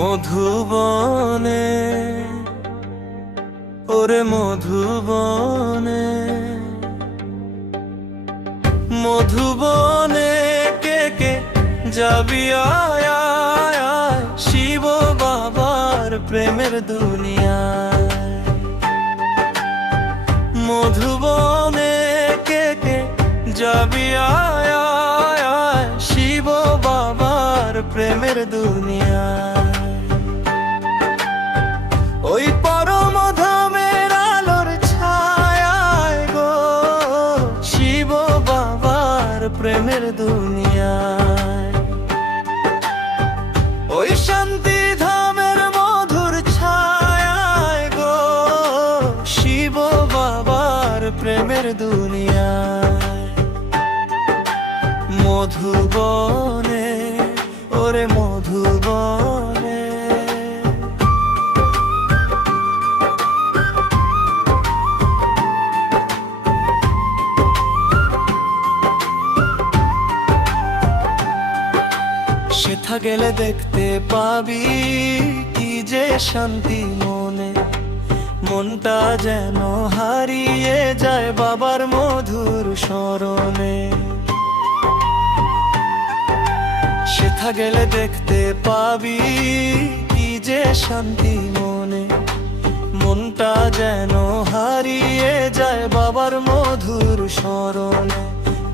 মধুবনে ওরে মধুবনে, মধুবনে কে কে যাবি আয় আয় আয়, শিব বাবার প্রেমের দুনিয়ায়। মধুবনে কে কে যাবি আয় আয় আয়, শিব বাবার প্রেমের দুনিয়ায়। ওই পরম ধামের আলোর ছায়ায় গো, শিব বাবার প্রেমের দুনিয়ায়। ওই শান্তি ধামের মধুর ছায়ায় গো, শিব বাবার প্রেমের দুনিয়ায়। মধুবনে ওরে মধুবনে, সেথা গেলে দেখতে পাবি কি যে শান্তি মনে, মনটা যেন হারিয়ে যায় বাবার মধুর স্মরণে। সেথা গেলে দেখতে পাবি কি যে শান্তি মনে, মনটা যেন হারিয়ে যায় বাবার মধুর স্মরণে।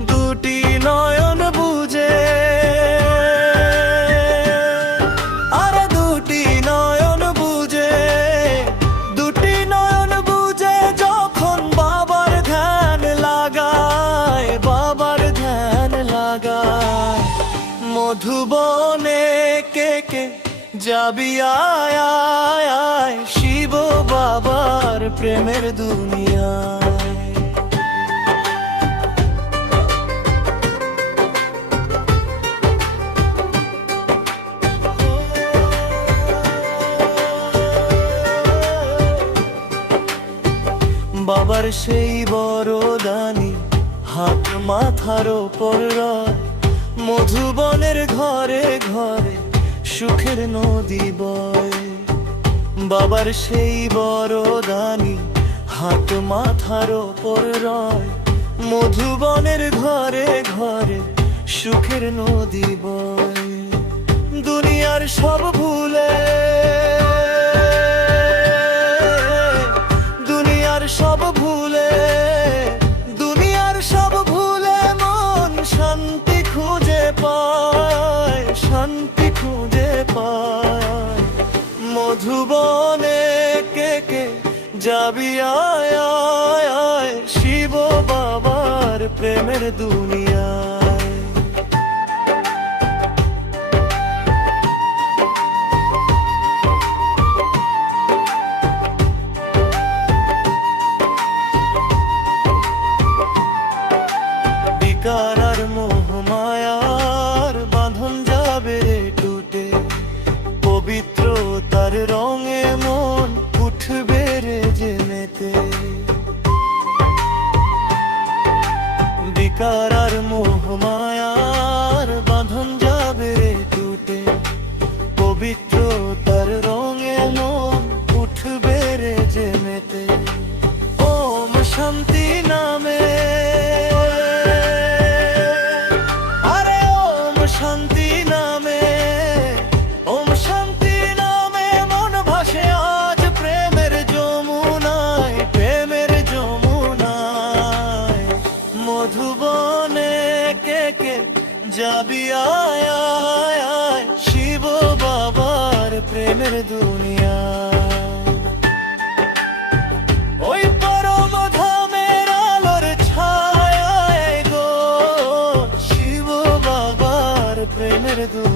দুটি নয়ন বুঝে মধুবনে কে কে যাবি আয় আয় আয়, শিব বাবার প্রেমের দুনিয়ায়। বাবার সেই বরদানি হাত মাথার ওপর রয়, মধুবনের ঘরে ঘরে সুখের নদী বয়। বাবার সেই বরদানি হাত মাথার ওপর রয়, মধুবনের ঘরে ঘরে সুখের নদী বয়। দুনিয়ার সব ভুলে, দুনিয়ার সব ভুলে, দুনিয়ার সব ভুলে মন শান্তি খুঁজে পায়, শান্তি খুঁজে পায়। মধুবনে কে কে যাবি আয় আয় আয়, শিব বাবার প্রেমের দুনিয়ায়। বিকার আর মোহ মায়ার বাঁধন যাবে টুটে, পবিত্র তার রঙে মন উঠবে রে জেনেতে। বিকার আর মোহ মায়ার বাঁধন যাবে টুটে, পবিত্র তার রঙে মন উঠবে রে জেনেতে। ওম শান্তি নামে, শান্তি নামে, ওম শান্তি নামে মন ভাসে আজ প্রেমের যমুনায়, প্রেমের যমুনায়। মধুবনে কে কে যাবি আয় আয় আয়, শিব বাবার প্রেমের দুনিয়ায়। ওই পরম ধামের আলোর ছায়ায় গো, শিব বাবার প্রেমের দুনিয়ায়।